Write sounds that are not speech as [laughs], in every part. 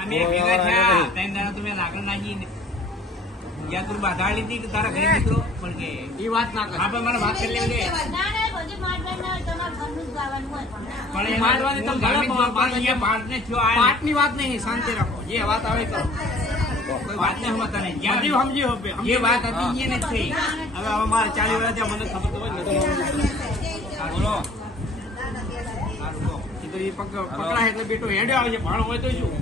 અમે ભેગા થયા ત્રણ દાડા તો લાકડ નાખી યા તું બાધા લીધી કે તારા ઘરે નીકળો પણ કે એ વાત ના કર. આપણે મને વાત કરી લેવી દે ના ના બધી મારવાડ ના હોય તમારે ઘરનું જ ગાવાનું હોય. પણ એ થયો પાટની વાત નહીં શાંતિ રાખો. જે વાત આવે કરો. કોઈ વાત નહીં સમજતા નહીં. જ્યાં સમજી જે વાત હતી એ નથી હવે હવે મારે ચાલી વર્ષ મને ખબર તો હોય ને. તો બોલો. તો એ પકડાય એટલે બેટો હેડે આવે છે. ભાણો હોય તો શું?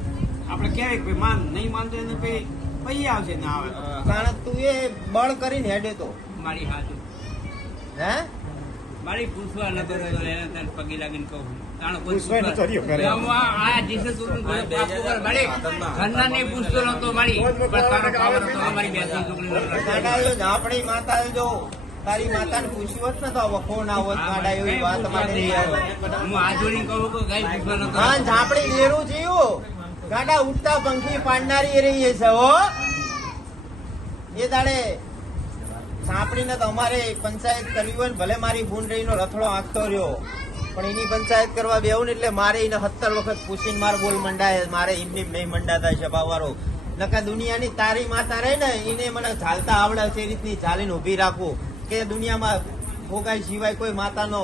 આપણે કહેવાય ભાઈ માન નહીં માનતો એને ભાઈ પછી આવશે ના આવે કારણ તું એ બળ કરીને હેડે તો. મારી હાથે હે? મારી પૂછવા ન કરો એને તને પગે લાગીને કહું. તાણે કોઈ પૂછવાય નતો રહ્યો ઘરે. હું આ આ જીસસ છોકરીને ઘરે પાપ વગર મારી ઘરના ને પૂછતો નતો મારી. પણ તારો પાવર હતો મારી બેસી છોકરીને ગાડાયો ઝાપડી માતા જો તારી માતાને પૂછ્યું હોત ને તો વખો ના હોત ગાડાયો એ વાત માટે હું આ જોડીને કહું કે કઈ પૂછવા હા ઝાપડી લેરું જીવું. ગાડા ઉઠતા પંખી પાડનારી એ રહી છે હો. એ દાડે સાંપડીને તો અમારે પંચાયત કરવી હોય ને ભલે મારી ભૂન રહીનો રથડો આંકતો રહ્યો. પણ એની પંચાયત કરવા બેવું ને એટલે મારે એને સત્તર વખત પૂછીને મારે બોલ મંડાય મારે એમને નહીં મંડાતા સભાવાળો નકા દુનિયાની તારી માતા રહે ને એને મને ચાલતા આવડે છે એ રીતની ચાલીને ઊભી રાખવું કે દુનિયામાં ભોગાઈ સિવાય કોઈ માતાનો?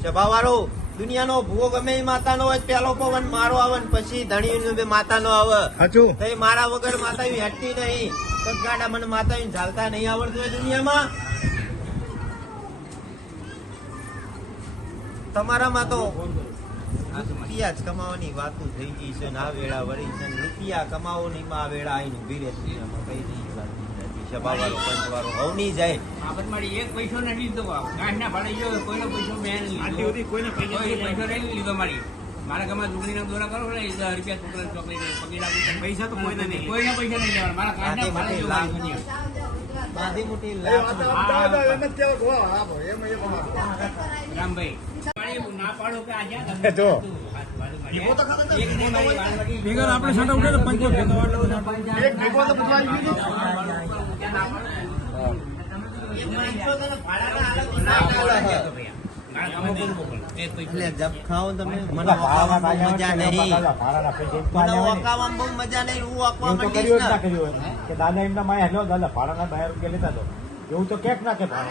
સ્વભાવવાળો દુનિયાનો ભૂવો ગમે માતાનો હોય પેલો પવન મારો આવે ને પછી ધણી માતાનો આવે. તો મારા વગર માતા હેઠતી નહીં. કગાડા મને માતા ઝાલતા નહીં આવડતું હોય દુનિયામાં. તમારામાં તો રૂપિયા જ કમાવાની વાતો થઈ ગઈ છે ને આ વેળા વળી છે રૂપિયા કમાવો નહીં માં આ વેળા આઈને ઊભી રહે દુનિયામાં કઈ નહીં વાત પંચવાળો હવની જાય. એક પૈસો નથી લીધો ગાંઠના ભાડે ગયો કોઈનો પૈસો મેં કોઈને પૈસા નહીં લીધો. મારી. મારા ગામમાં ડુંગળીના દોરા કરો ને એ રૂપિયા છોકરાને ચોકલેટ પૈસા તો કોઈને નહીં. કોઈને પૈસા નહીં લેવાના મારા ગાંઠના ભાડે જો મારી મોટી રામભાઈ. જો. ભેગો આપણે ઉઠે પંચો એક ભેગો તો બધું આવી ગયું. જબ ખાઓ તમે મને બહુ મજા નહીં. મને વકાવામાં બહુ મજા નહીં હું વકવા માંડીશ કે દાદા એમના માયા હેલો દાદા ભાડાના બાર રૂપિયા લેતા તો. એવું તો કેક ના કે ભાડો?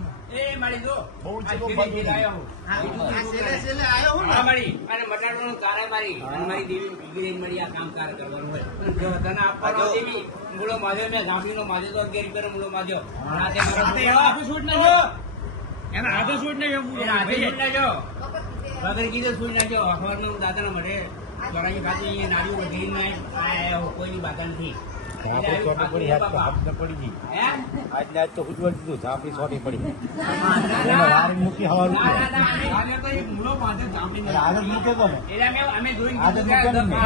ને. એના હાથે સૂઈ નાખજો. વગર કીધે સૂટ નાખજો. અખબારનું દાદાના મઢે ચોરાજી ખાતે નાડ્યું વગેરે કોઈ ની કોઈની બાધા નથી. ઝાપડી સોટી પડી આજ તો હાથ ને પડી ગઈ હે? આજ તો ઉજવળ દીધું ઝાપડી સોટી પડી એને વારી મૂકી હવા આદત મૂકે તો આદત મૂકે ને.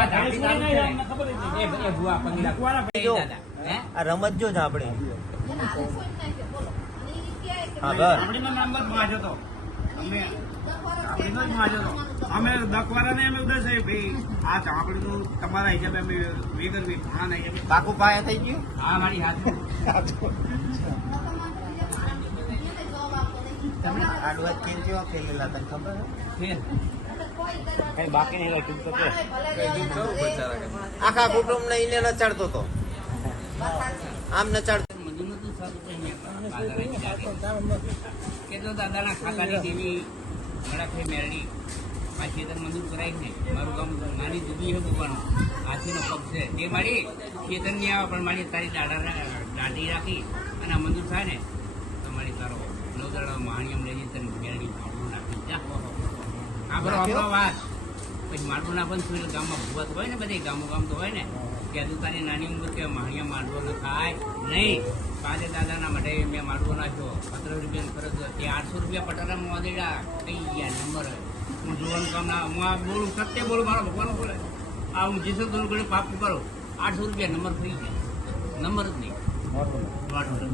આ રમત જો જ આપણે હા બસ અમે દકવારાને અમે ઉદાસ ભાઈ. આ ચામડીનું તમારા હિસાબે અમે વેગર ભાઈ ભાણા હિસાબે. બાકુ પાયા થઈ ગયું? હા મારી હાથ. આડવા કેમ કેવા ફેલેલા તને ખબર? કઈ બાકી નહીં રાખ્યું તો આખા કુટુંબ ને એને નચાડતો તો. આમ નચાડતો મંદિરનું નતું સારું છે અહીંયા. બાજારાની જાગે. કે તો દાદાના ખાતાની દેવી ગળાખે મેરડી પાછી ખેતર મંજૂર કરાય છે. મારું ગામ નાની દુબી છે ભગવાન હાથીનો પગ છે. તે મારી ખેતર આવે પણ મારી તારી દાડા દાઢી રાખી અને આ મંજૂર થાય ને તો મારી તારો નવ દાડા મહાણિયમ લઈ તને માળવું નાખી. જા. આપણો વાત પછી માળવું પણ શું એટલે ગામમાં ભૂવા તો હોય ને બધી ગામો ગામ તો હોય ને કે હજુ તારી નાની ઉંમર કે માણિયા માંડવો ન થાય નહીં. પાંચે દાદાના માટે મેં માંડવો નાખ્યો પંદર રૂપિયાનો ખર્ચ કે આઠસો રૂપિયા પટારામાં વાદેડા કઈ ગયા નંબર હું જોવાનું કામ ના હું આ બોલું સત્ય બોલું મારો ભગવાન બોલે. આ હું જીસો ધોરણ ઘડે પાપ કરો. આઠસો રૂપિયા નંબર થઈ ગયા. નંબર જ નહીં.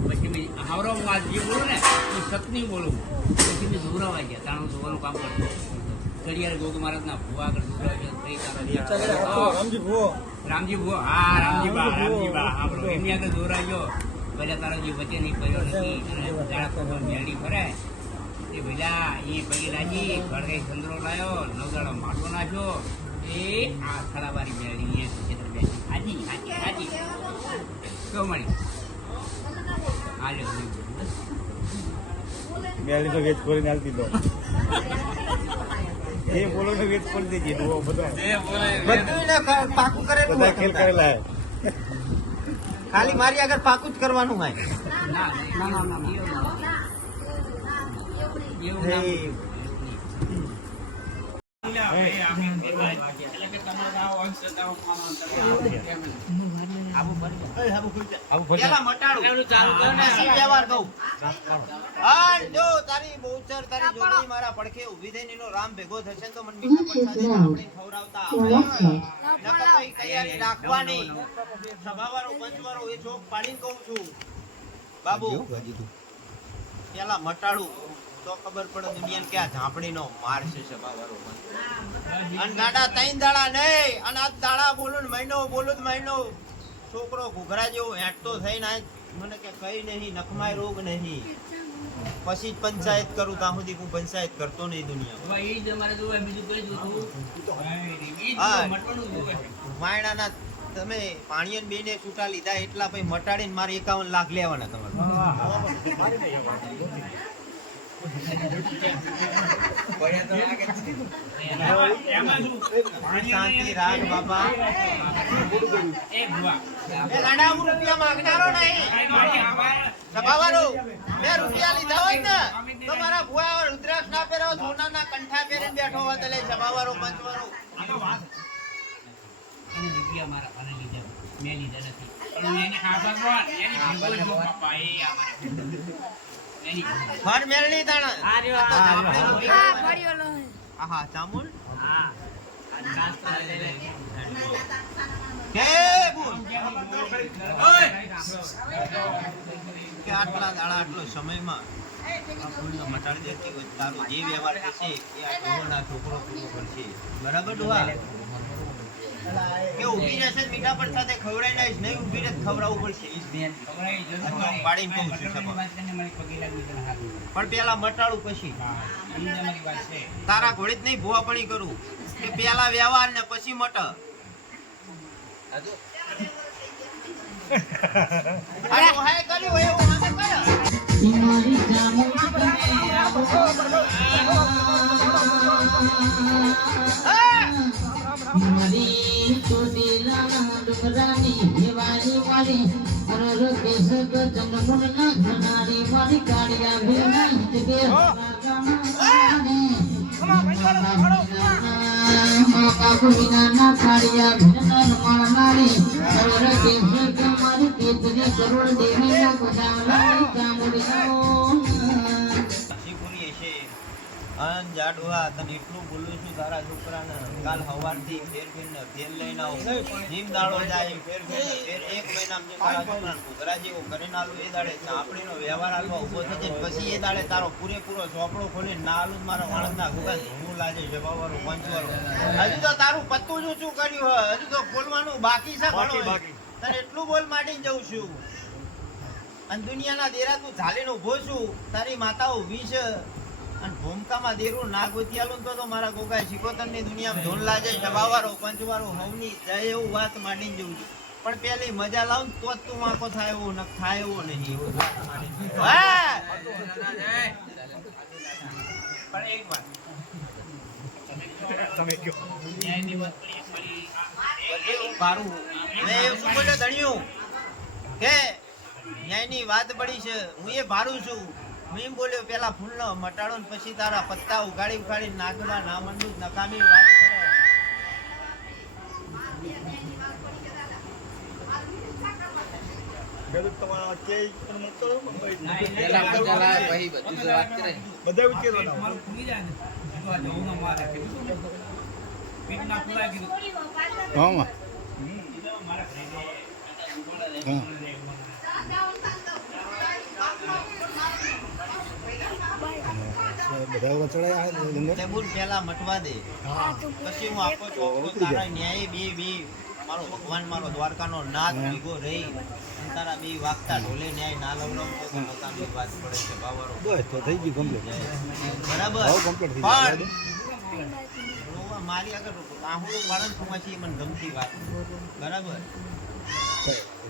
પછી મેં હાવરો આ જે બોલું ને એ સતની બોલું. પછી મેં જોરાવા ગયા તાણું જોવાનું કામ કરતો. ઘડિયાળ ગોગ મહારાજના ભુવા આગળ રામજી ભુવો. હા રામજી બા રામજી બા આપણો એમની આગળ દોરાયો પેલા તારો જે વચ્ચે નહીં પડ્યો નથી અને દાડા પર મેળી ફરે. એ ભઈલા એ પગે લાગી ઘડે ચંદ્રો લાયો નવદાડો માટો નાખ્યો. એ આ થળાવારી મેળી એ હાજી હાજી હાજી. કેવું મળી? હાલે મેળી તો વેચ ખોલીને આવતી દો [laughs] એ બોલો ને વેચ ખોલી દેજે ડુઓ બધો. બધું ને પાકું કરેલું બધા ખેલ કરેલા હે ખાલી મારી આગળ પાકું જ કરવાનું હોય. ના ના ના ના એવું ના હે. એટલે કે તમારે આવો અંશ આવો આવું બને આવું ભરી પેલા મટાડું એનું ચાલુ કર ને. અને સી વ્યવહાર કહું હાલ જો રામ ભેગો થશે તો મને આપણે આવડે. નકર તૈયારી એ ચોક પાડીને કહું છું બાબુ પેલા મટાડું તો ખબર પડે દુનિયા ક્યાં ઝાંપડી નો માર છે પંચ. અને ગાડા ત્રણ દાડા નહીં અને આ દાડા બોલું ને મહિનો બોલું મહિનો છોકરો ઘૂઘરા જેવો હેઠતો થઈને આ મને કે કઈ નહીં નખમાય રોગ નહીં. પછી પંચાયત કરું ત્યાં સુધી હું પંચાયત કરતો નહીં દુનિયા હવે એ જ અમારે જોવે બીજું કઈ જોતું એ જ હા. મટવાનું જોવે. માયણાના તમે પાણીયન બેને છૂટા લીધા એટલા પછી મટાડીને મારે એકાવન લાખ લેવાના તમારે. શાંતિ રૂપિયા લીધા હોય ને ભુવા રુદ્રાક્ષ ના પહેરો સોનાના કંઠા પહેરીને બેઠો હોય એટલે સભાવાળો પંચવાળો. એને રૂપિયા મારા મને લીધા. મેં લીધા નથી. પણ એની ખાસા કોણ એની ભીગો જો પપ્પા એ અમારે ફર મેળની તાણા? આ રહ્યો, આ આ ઝાપડીનો આહા ચામુલ? હા આ નાસ્તો લે બોલ. કે આટલા દાડા આટલો સમયમાં મટાડી દેતી હોય તારો જે વ્યવહાર થશે એ આ છોકરો પૂરો કરશે બરાબર કે ઊભી રહેશે મીઠા પણ સાથે ખવડાવી લઈશ નહીં ઊભી રહે ખવડાવવું પડશે. પાડીને કહું છું, પણ પેલા મટાડું પછી. હા એ જ અમારી વાત છે. તારા ઘોડી જ નહીં ભુવાપણી કરું. કે પેલા વ્યવહાર ને પછી મટ. અરે કર્યું હોય એવું અમે મારી ચોટીલા ડુંગરાની દિવાળી વાળી અરર કેસક ચંદ્રમુન ના ઘનારી વાળી કાળિયા ભીના હિતકે કાકુ વિના ના કેતરી કરોડ દેવી ના શીખુરી છે અન જાડવા તને એટલું બોલું છું તારા છોકરાને કાલ સવારથી ફેર ફેરને ફેર લઈને આવો. જીમ દાડો જાય ફેર ફેર ફેર એક મહિના જે તારા છોકરાને ઘૂઘરા જેવો કરીને આલું એ દાડે ચાપડીનો વ્યવહાર આલવા ઊભો થશે પછી એ દાડે તારો પૂરેપૂરો ચોપડો ખોલી ના આલું મારા વાળંદના ઘૂઘા ધૂમું લાગે જવાવાળું પંચવાળું. હજુ તો તારું પત્તું જ શું કર્યું હજુ તો બોલવાનું બાકી છે બાકી, તને એટલું બોલ માટીને જઉં છું. અને દુનિયાના દેરા તું ઝાલીને ઊભો છું. તારી માતાઓ વીસ છે અને ભૂમકામાં દેરું ના ગોતિયાલું તો તો મારા ગોગાએ શિકોતરની દુનિયામાં ધૂન લાજે જવાવાળો પંચવારો હવની જય એવું વાત માંડીને જવું છે. પણ પેલી મજા લાવ તો જ તું વાંકો થાય એવો ન થાય એવો નહીં! પણ એક વાત. તમે કયો? શું ધણિયું. કે ન્યાયની વાત પડી છે. હું એ ભારું છું. એમ બોલ્યો પેલા ફૂલનો મટાડો ને પછી તારા પત્તા ઉગાડી ઉગાડી નાગમાં ના મંડું નકામી વાત કરો તમારા કે પણ મૂકો મુંબઈ ના, એને પેલા વાત બધા કરે. ભાઈ બધું વાત કરે. બધા ઉકેલવાના મારું ખુલી જાય ને તો આ જવું ના મારે કીધું તું ને. પેટ ના ખુલાય કીધું થોડી વાર પાછળ હા મારા ઘરે હા. સાંજાઓને બધા એવા ચડાયા છે લંગર બોલ પેલા મટવા દે. પછી હું આપો છો તારા ન્યાય બે બે મારો ભગવાન મારો દ્વારકાનો નાથ ભીગો રહી. તારા બે વાગતા ઢોલે ન્યાય ના લવડમ તો મકાનની વાત પડે છે બાવરો બસ તો થઈ ગયું કમ્પ્લીટ બરાબર? હવે complete થઈ ગયું. મારી આગળ આહુડું વાળન ફુમાછી મને ગમતી વાત. બરાબર?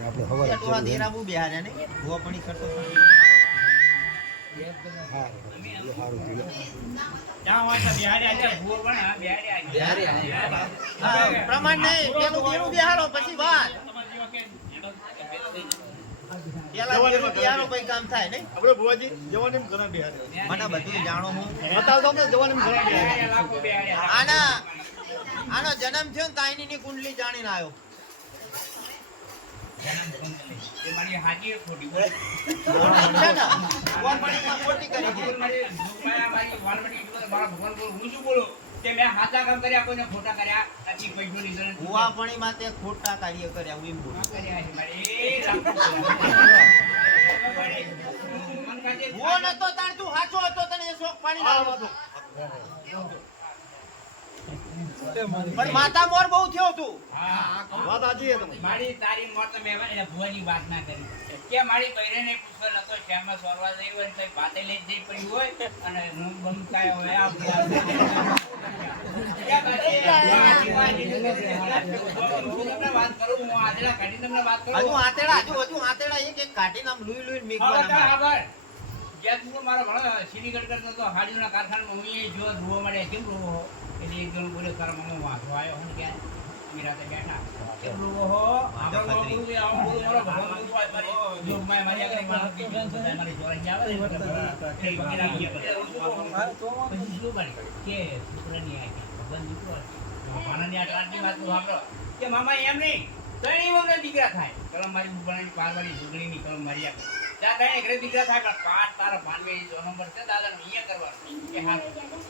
આપણે આ દેરાબુ બિહાર ને કરતો ભૂવો પણ. હા, પ્રમાણ નહીં. પેલું દેરું બિહારો પછી વાત. આના આનો જન્મ થયો ને તાઈની ની કુંડલી જાણીને આવ્યો. ખોટી કર્યા કર્યા તે હું એમ બોલું નતો તાણ તું સાચો હતો તને શોખ. પણ માતા મોર બહુ થયો તું વાત આજી મારી તારી મોત મેં એટલે ભુવાની વાત ના કરી. કે મારી બહેરેને પૂછવો નતો શ્યામમાં સોરવા જઈ હોય તો ભાતે લઈ જ જઈ પડી હોય અને હું બમકાયો હોય આ મારે. તું મારો કારખાનામાં હું એ જો ધ્રુવો મળે કેમ ધ્રુવો? હો એટલે એક જણ બોલ્યો તારા મામા વાંચો આવ્યો હું ક્યાં? મીરાતે બેઠા. કેમ ધ્રુવો હો આપણે બોલું કે આવું બોલું મારો ભગવાન બોલું હોય મારી જોગમાં મારી આગળ મારો ને મારી જોડે જ આવે ને એટલે આવી ગયા બધા. પછી શું બને? કે છોકરાની આ કે ભગવાન દીકરો છે. મામાની આ આટલી વાત તો વાપરો. કે મામા એમ નહીં ત્રણેય વગર દીકરા થાય. કલમ મારી ઉપરની પારવાળી ઝૂંટણીની કલમ મારી આપે. ત્યાં ત્રણેય ઘરે દીકરા થાય પાઠ તારા ભાનવે જો નંબર છે દાદાનો અહીંયા કરવાનો કે હા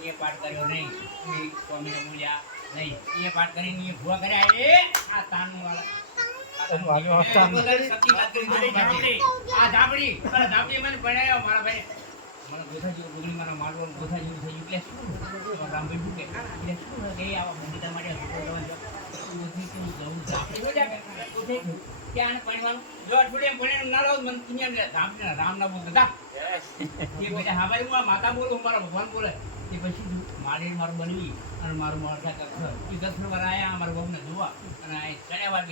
એ પાઠ કર્યો નહીં એ સ્વામીને બોલ્યા નહીં. એ પાઠ કરીને એ ભૂવા કર્યા એ આ વાળા મારા ભાઈ. ગોથા જેવું મારા થઈ ગયું. એટલે રામભાઈ શું કે શું કે આવા મંદિર માટે ત્યાં ભણવાનું જો અઠવાડિયે ભણીને ના લાવું મને દુનિયા ઝાપડીના રામ ના બોલ બધા એ પછી હા ભાઈ હું માતા બોલું મારા. ભગવાન બોલે એ પછી મારી મારું બનવી અને મારું માળખા કથર એ કથર વાર આયા મારા બાપને જોવા અને આ ચણ્યા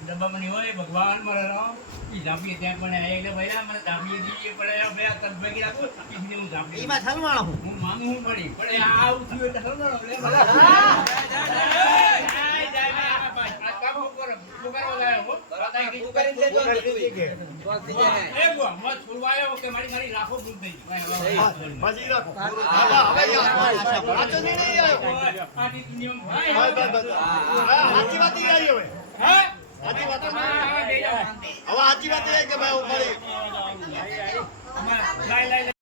ડબ્બામાં નહીં હોય ભગવાન મારે રહો એ ઝાંપીએ ત્યાં પણ એટલે ભાઈ મને ઝાંપીએ દીધી પડે ભાઈ આ તક ભેગી રાખું એ સુધી હું. ઝાંપી એમાં હું. હું હું પડી પણ આવું થયું એટલે મારી મારી લાખો ભૂલ થઈ ગઈ બાજી રાખો આશા પડે. સાચો નિર્ણય આવ્યો આથી દુનિયામાં ભાઈ, ભાઈ ભાઈ, ભાઈ. હા, હવે? સાચી વાત કે ભાઈ